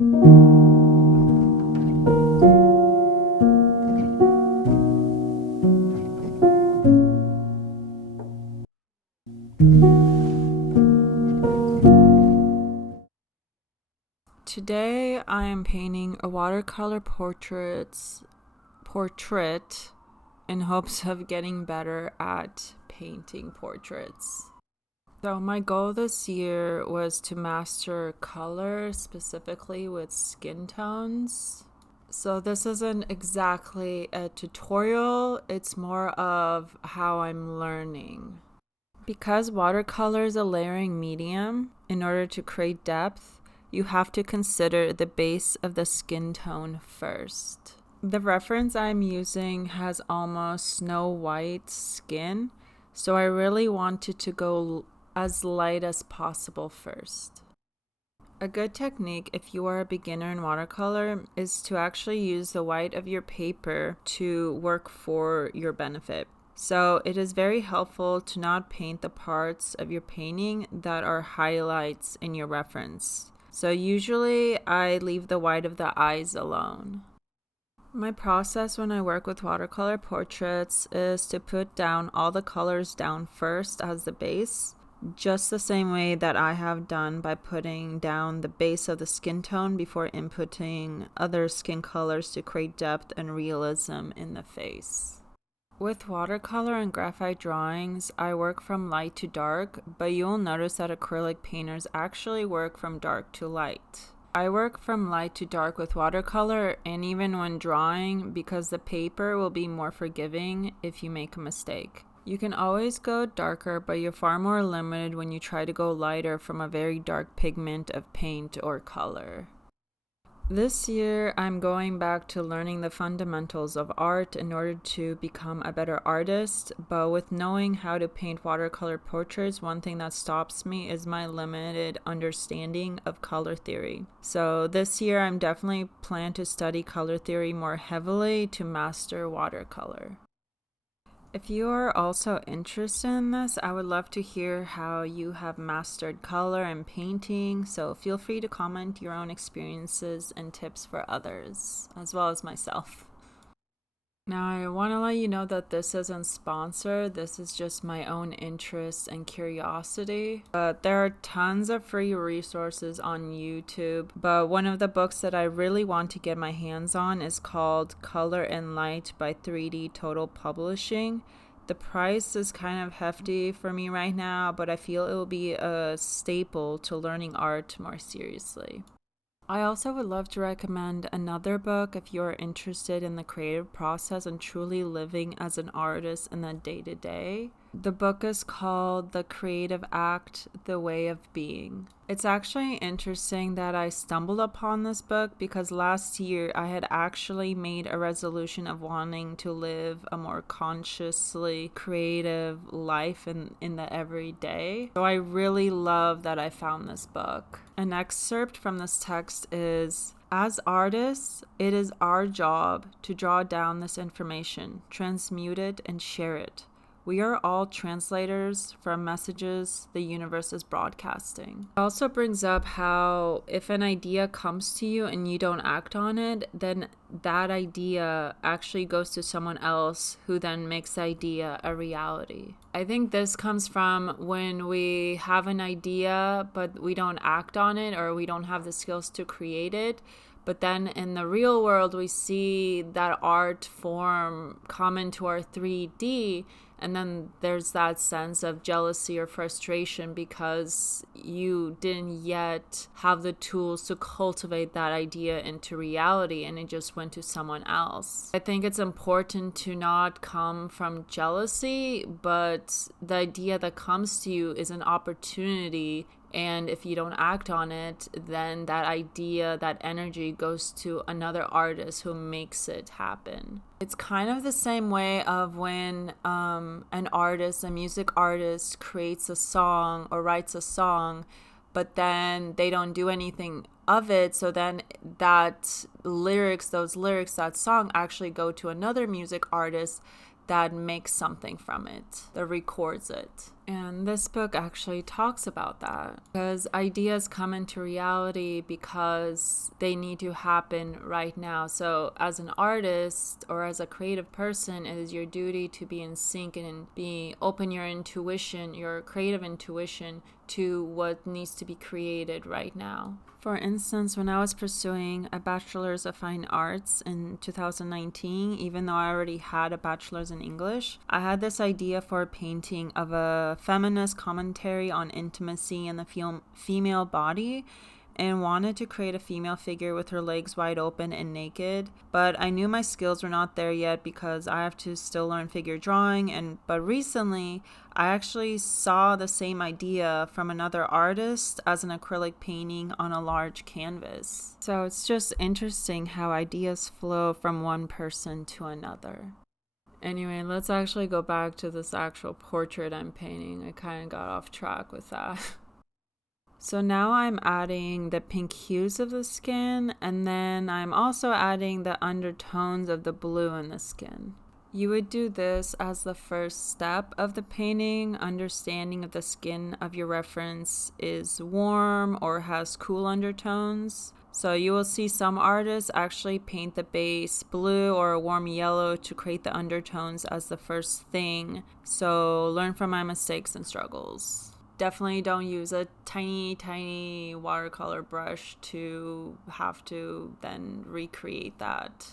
Today I am painting a watercolor portrait in hopes of getting better at painting portraits. So my goal this year was to master color, specifically with skin tones. So this isn't exactly a tutorial, it's more of how I'm learning. Because watercolor is a layering medium, in order to create depth, you have to consider the base of the skin tone first. The reference I'm using has almost snow white skin, so I really wanted to go as light as possible first. A good technique if you are a beginner in watercolor is to actually use the white of your paper to work for your benefit. So it is very helpful to not paint the parts of your painting that are highlights in your reference. So usually I leave the white of the eyes alone. My process when I work with watercolor portraits is to put down all the colors down first as the base, just the same way that I have done by putting down the base of the skin tone before inputting other skin colors to create depth and realism in the face. With watercolor and graphite drawings, I work from light to dark, but you'll notice that acrylic painters actually work from dark to light. I work from light to dark with watercolor and even when drawing because the paper will be more forgiving if you make a mistake. You can always go darker, but you're far more limited when you try to go lighter from a very dark pigment of paint or color. This year, I'm going back to learning the fundamentals of art in order to become a better artist, but with knowing how to paint watercolor portraits, one thing that stops me is my limited understanding of color theory. So this year, I'm definitely plan to study color theory more heavily to master watercolor. If you are also interested in this, I would love to hear how you have mastered color and painting, so feel free to comment your own experiences and tips for others, as well as myself. Now, I want to let you know that this isn't sponsored. This is just my own interest and curiosity. But there are tons of free resources on YouTube. But one of the books that I really want to get my hands on is called Color and Light by 3D Total Publishing. The price is kind of hefty for me right now, but I feel it will be a staple to learning art more seriously. I also would love to recommend another book if you're interested in the creative process and truly living as an artist in the day-to-day. The book is called The Creative Act, The Way of Being. It's actually interesting that I stumbled upon this book because last year I had actually made a resolution of wanting to live a more consciously creative life in the everyday. So I really love that I found this book. An excerpt from this text is, "As artists, it is our job to draw down this information, transmute it, and share it. We are all translators from messages the universe is broadcasting." It also brings up how if an idea comes to you and you don't act on it, then that idea actually goes to someone else who then makes the idea a reality. I think this comes from when we have an idea but we don't act on it or we don't have the skills to create it. But then in the real world, we see that art form come into our 3D, and then there's that sense of jealousy or frustration because you didn't yet have the tools to cultivate that idea into reality and it just went to someone else. I think it's important to not come from jealousy, but the idea that comes to you is an opportunity. And if you don't act on it, then that idea, that energy goes to another artist who makes it happen. It's kind of the same way of when an artist, a music artist, creates a song or writes a song, but then they don't do anything of it. So then those lyrics, that song actually go to another music artist that makes something from it, that records it. And this book actually talks about that because ideas come into reality because they need to happen right now. So as an artist or as a creative person, it is your duty to be in sync and open your intuition, your creative intuition, to what needs to be created right now. For instance, when I was pursuing a bachelor's of fine arts in 2019, even though I already had a bachelor's in English, I had this idea for a painting of a feminist commentary on intimacy and the female body, and wanted to create a female figure with her legs wide open and naked. But I knew my skills were not there yet because I have to still learn figure drawing. But recently, I actually saw the same idea from another artist as an acrylic painting on a large canvas. So it's just interesting how ideas flow from one person to another. Anyway, let's actually go back to this actual portrait I'm painting. I kind of got off track with that. So now I'm adding the pink hues of the skin, and then I'm also adding the undertones of the blue in the skin. You would do this as the first step of the painting, understanding if the skin of your reference is warm or has cool undertones. So you will see some artists actually paint the base blue or a warm yellow to create the undertones as the first thing. So learn from my mistakes and struggles. Definitely don't use a tiny watercolor brush to have to then recreate that.